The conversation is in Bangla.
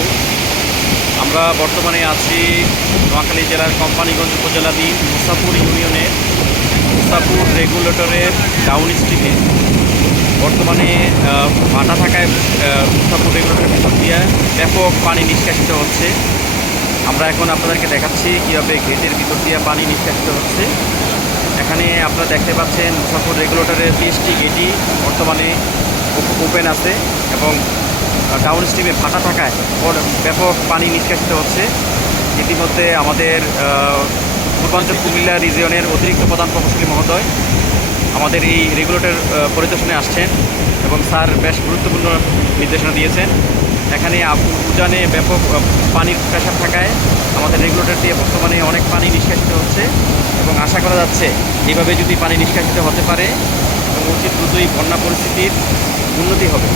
আলাইকুম। আমরা বর্তমানে আছি নোয়াখালী জেলার কোম্পানীগঞ্জ উপজেলাধীন মুসাপুর ইউনিয়নের মুসাপুর রেগুলেটরের ডাউন স্ট্রিমে। বর্তমানে ভাটা থাকায় মুসাপুর রেগুলেটরের ভিতর দিয়ে ব্যাপক পানি নিষ্কাশিত হচ্ছে। আমরা এখন আপনাদেরকে দেখাচ্ছি কীভাবে গেটের ভিতর দিয়ে পানি নিষ্কাশিত হচ্ছে। এখানে আপনারা দেখতে পাচ্ছেন মুসাপুর রেগুলেটরের 30টি গেটই বর্তমানে ওপেন আছে এবং ডাউন স্ট্রিমে ভাটা থাকায় ব্যাপক পানি নিষ্কাশিত হচ্ছে। ইতিমধ্যে আমাদের পূর্বাঞ্চল কুমিল্লা রিজিয়নের অতিরিক্ত প্রধান প্রকৌশলী মহোদয় আমাদের এই রেগুলেটর পরিদর্শনে আসছেন এবং স্যার বেশ গুরুত্বপূর্ণ নির্দেশনা দিয়েছেন। এখানে উজানে ব্যাপক পানির প্রেশার থাকায় আমাদের রেগুলেটর দিয়ে বর্তমানে অনেক পানি নিষ্কাশিত হচ্ছে এবং আশা করা যাচ্ছে এইভাবে যদি পানি নিষ্কাশিত হতে পারে এবং অতি দ্রুতই বন্যা পরিস্থিতির উন্নতি হবে।